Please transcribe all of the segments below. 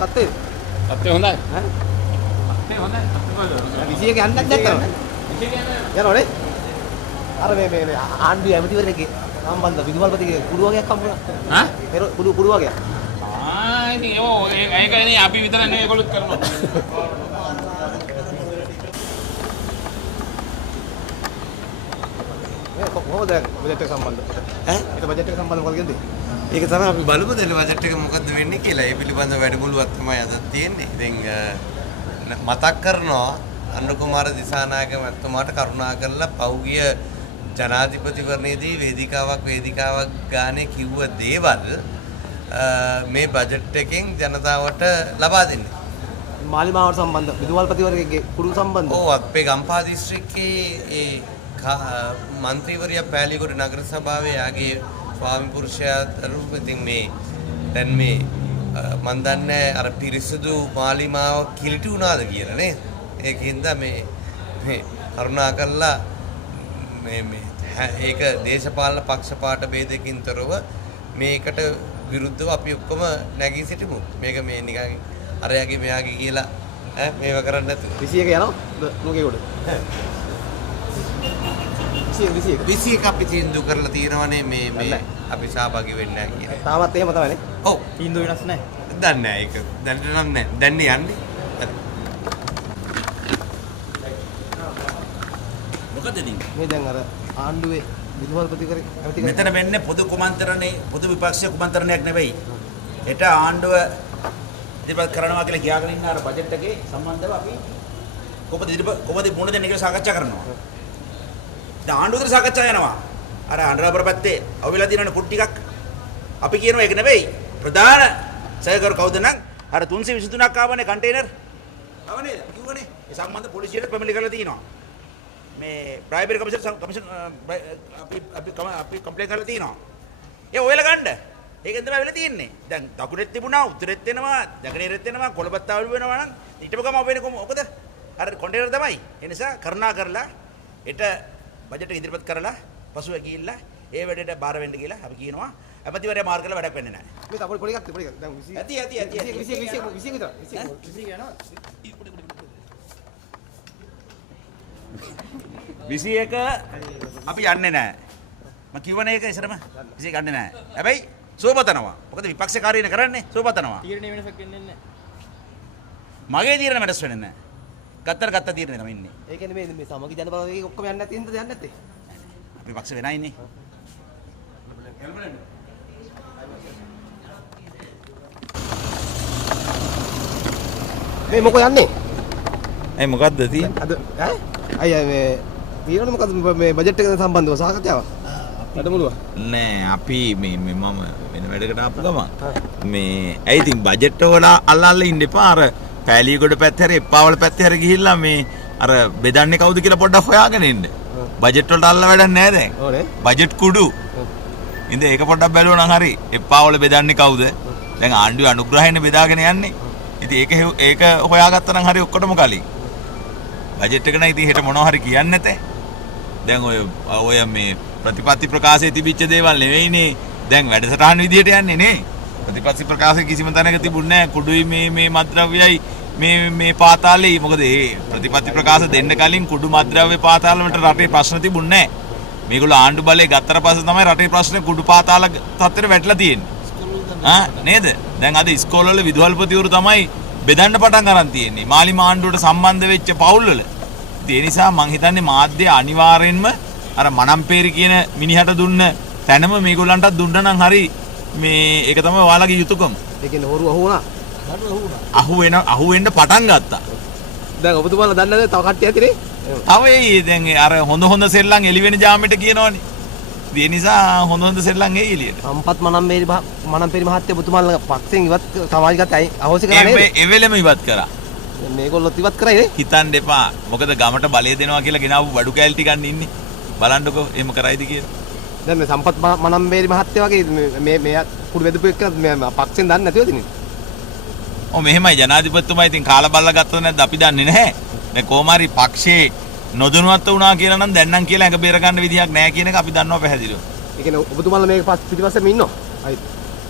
තත්ත්වය. තත්ත්වය හොඳයි. ඈ? තත්ත්වය හොඳයි. 21 යන්නත් නැත්තම. 21 යනවනේ. අර මේ ආණ්ඩුවේ ඇමතිවරයෙක්ගේ සම්බන්ධ විදුහල්පතිගේ කුඩු වගේක් හම්බුණා. හා? පෙර කුඩු වගේක්. ඉතින් ඒකනේ අපි විතර නේ ඒගොල්ලොත් කරනවා. මේ කොහොමද බජට් එක සම්බන්ධ? ඈ? ඒක බජට් එක සම්බන්ධ මොකද කියන්නේ? ඒක තමයි අපි බලමු දැන් බජට් එක මොකද්ද වෙන්නේ කියලා. ඒ පිළිබඳව වැඩමුළුවක් තමයි අද තියෙන්නේ. ඉතින් මතක් කරනවා අනුර කුමාර දිසානායක මහත්මයාට කරුණා කරලා පෞගිය ජනාධිපතිවරණයේදී වේදිකාවක් ගානේ කිව්ව දේවල් මේ බජට් එකෙන් ජනතාවට ලබා දෙන්නේ. මාලිමාවට සම්බන්ධ විදුහල්පතිවරයෙක්ගේ කුඩු සම්බන්ධ. ඔව් අපේ ගම්පහ දිස්ත්‍රික්කයේ මන්ත්‍රීවරයා පෑලියගොඩ නගර සභාවේ යාගේ ස්වාමි පුරුෂයාදරු ඉතින් මේ දැන් මේ මන් දන්නේ අර පිරිසුදු මාලිමාව කිලිටි වුණාද කියලා නේ. ඒකින්ද මේ කරුණා කළා මේ ඒක දේශපාලන පක්ෂපාත ભેදකින් තොරව මේකට විරුද්ධව අපි ඔක්කොම නැගී සිටිමු. මේක මේ නිකන් අරයාගේ මෙයාගේ කියලා මේව කරන්න නැතුව 21 යනවා මොකේ උඩ 21 අපි තීන්දුව කරලා තියෙනවානේ මේ අපි සහභාගී වෙන්නේ නැහැ කියලා. තාමත් එහෙම තමයිනේ. ඔව් තීන්දුව වෙනස් නැහැ. දන්නේ නැහැ ඒක. දැනට නම් නැහැ. දැන් යන්නේ. මොකද මේ දැන් අර ආණ්ඩුවේ විදුහල්පතිවරයෙක් ඇමතිවරයෙක් මෙතන වෙන්නේ පොදු කුමන්ත්‍රණේ පොදු විපක්ෂීය කුමන්ත්‍රණයක් නෙවෙයි. හෙට ආණ්ඩුව ඉදිරිපත් කරනවා කියලා කියාගෙන ඉන්න අර බජට් එකේ සම්බන්ධව අපි කොහොමද මුණ දෙන්නේ කියලා සාකච්ඡා කරනවා. දැන් ආණ්ඩුවේ සාකච්ඡා යනවා. අර අඬරබර පැත්තේ අවවිලා තියෙනනේ කුට් ටිකක්. අපි කියනවා ඒක නෙවෙයි. ප්‍රධාන සහකාර කවුද නම් අර 323ක් ආවනේ කන්ටේනර්. ආවනේ කිව්වනේ. ඒ සම්බන්ධ පොලිසියට පැමිණිලි කරලා තියෙනවා. මේ ප්‍රයිමරි කමිෂන් අපි කම්ප්ලේන් කරලා තියෙනවා. ඒ ඔයලා ගන්න. ඒකෙන් තමයි වෙලා තියෙන්නේ. දැන් දකුණෙත් තිබුණා, උත්තරෙත් එනවා, දකුණේත් එනවා, කොළඹත් ආවල් වෙනවා නම් ඊටම ගම වෙන්නේ මොකද? අර කොන්ටේනර් තමයි. ඒ නිසා කරුණා කරලා හෙට බජට් එක ඉදිරිපත් කරලා පසුව ගිහිල්ලා ඒ වැඩේට බාර වෙන්න කියලා අපි කියනවා. ඇමතිවරයා මාර්ග කරලා වැඩක් වෙන්නේ නැහැ. මේ තව පොඩි එකක් දැන් 20 ඇති 20 විතර 20 යනවා 21 අපි යන්නේ නැහැ. මම කිව්වනේ ඒක ඉස්සරම 21 යන්නේ නැහැ. හැබැයි සුවපතනවා. මොකද විපක්ෂ කාර්යනේ කරන්නේ සුවපතනවා. තීරණය වෙනසක් වෙන්නේ නැහැ. මගේ තීරණ වෙනස් වෙන්නේ නැහැ. ගත්ත තීරණේ තමයි ඉන්නේ. ඒ කියන්නේ මේ සමගි ජනබලවේගය ඔක්කොම යන්නේ නැති හින්දාද යන්නේ නැත්තේ? විපක්ෂ වෙනයිනේ. මේ මොකෝ යන්නේ? ඒ මොකද්ද තියෙන්නේ? අද ඈ අයියා මේ තීරණ මොකද මේ බජට් එක සම්බන්ධව සාකච්ඡාවක්? වැඩමුළුව. නෑ අපි මේ මම වෙන වැඩකට ආපු ගමන් මේ ඇයි ඉතින් බජට් වල අල්ලල්ලා ඉන්න එපා. අර පෑලියගොඩ පැත්තේ හැරි එප්පාවල පැත්තේ හැරි ගිහිල්ලා මේ අර බෙදන්නේ කවුද කියලා පොඩ්ඩක් හොයාගෙන ඉන්න. බජට් වලට අල්ල වැඩක් නෑ දැන්. ඕනේ. බජට් කුඩු. ඉතින් ඒක පොඩ්ඩක් බැලුවා නම් හරි. එප්පාවල බෙදන්නේ කවුද? දැන් ආණ්ඩුවේ අනුග්‍රහයෙන් බෙදාගෙන යන්නේ. ඉතින් ඒක හොයාගත්තා නම් හරි ඔක්කොටම කලින්. බජට් එක නම් ඉතින් හෙට මොනවා හරි කියන්නේ නැතේ. දැන් ඔය මේ ප්‍රතිපත්ති ප්‍රකාශයේ තිබිච්ච දේවල් නෙවෙයිනේ දැන් වැඩසටහන් විදියට යන්නේ නේ. ප්‍රතිපත්ති ප්‍රකාශයේ කිසිම තැනක තිබුණේ නැහැ කුඩුයි මේ මද්ද්‍රව්‍යයි මේ පාතාලෙයි. මොකද මේ ප්‍රතිපත්ති ප්‍රකාශ දෙන්න කලින් කුඩු මද්ද්‍රව්‍ය පාතාල වලට රටේ ප්‍රශ්න තිබුණේ නැහැ. මේගොල්ලෝ ආණ්ඩු බලය ගත්තට පස්සේ තමයි රටේ ප්‍රශ්නේ කුඩු පාතාල තත්ත්වෙට වැටලා තියෙන්නේ. නේද? දැන් අද ඉස්කෝලවල විදුහල්පතිවරු තමයි බෙදන්න පටන් ගන්න තියෙන්නේ. මාලිමා ආණ්ඩුවට සම්බන්ධ වෙච්ච පවුල් වල. ඒ නිසා මං හිතන්නේ මාධ්‍ය අනිවාර්යෙන්ම අර මනම්පේරි කියන මිනිහට දුන්න තැනම මේගොල්ලන්ටත් දුන්න නම් හරි මේ ඒක තමයි ඔයාලගේ යුතුයකම. ඒ කියන්නේ හොරු අහු වුණා. අහු වෙන්න පටන් ගත්තා. දැන් ඔබතුමාලා දන්නේ නැහැ තව කට්ටිය ඇතිනේ. තව ඒ දැන් අර හොඳ සෙල්ලම් එළි වෙන ජාමෙට කියනවනේ. ඒ නිසා හොඳ සෙල්ලම් එයි එළියට. සම්පත් මනම්පේරි මහත්තයා ඔබතුමාලා පක්ෂෙන් ඉවත් සමාජගත අහෝසි කරා නේද? ඒ වෙලෙම ඉවත් කරා. මේගොල්ලොත් ඉවත් කරයි නේ. හිතන්න එපා. මොකද ගමට බලය දෙනවා කියලා ගෙනාවු බඩු කෑලි ටිකක් ඉන්නේ. බලන්නකෝ එහෙම කරයිද කියලා. දැන් මේ සම්පත් මනම්පේරි මහත්තයා වගේ මේ කුඩු වෙදපු එක පක්ෂෙන් දන්නේ නැතිවද නේ? ඔව් මෙහෙමයි ජනාධිපතිතුමා ඉතින් කාලා බල්ලා ගත්තද නැද්ද අපි දන්නේ නැහැ. දැන් කොහොම හරි පක්ෂේ නොදැනුවත් වුණා කියලා නම් දැන් නම් කියලා ඇඟ බේර ගන්න විදියක් නැහැ කියන එක අපි දන්නවා පැහැදිලිව. ඒ කියන්නේ ඔබතුමාලා මේක පිටිපස්සෙම ඉන්නවා. හරි.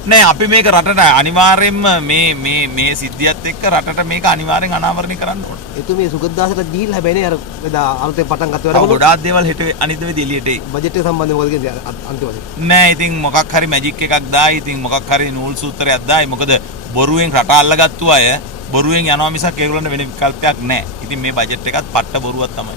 නෑ අපි මේක රටට අනිවාර්යෙන්ම මේ සිද්ධියත් එක්ක රටට මේක අනිවාර්යෙන් අනාවරණය කරන්න ඕන. එතුමේ සුගතදාසට දීලා හැබැයිනේ අර එදා අලුතෙන් පටන් ගත්ත තව වැඩ ගොඩාක් දේවල් හෙට අනිද්දාවේදී එළියට එයි. බජට් එක සම්බන්ධව මොකද කියන්නේ අන්තිමට? නෑ ඉතින් මොකක් හරි මැජික් එකක් දායි ඉතින් මොකක් හරි නූල් සූත්‍රයක් දායි මොකද බොරුවෙන් රට අල්ලගත්තු අය බොරුවෙන් යනවා මිසක් ඒගොල්ලන්ට වෙන විකල්පයක් නෑ. ඉතින් මේ බජට් එකත් පට්ට බොරුවක් තමයි.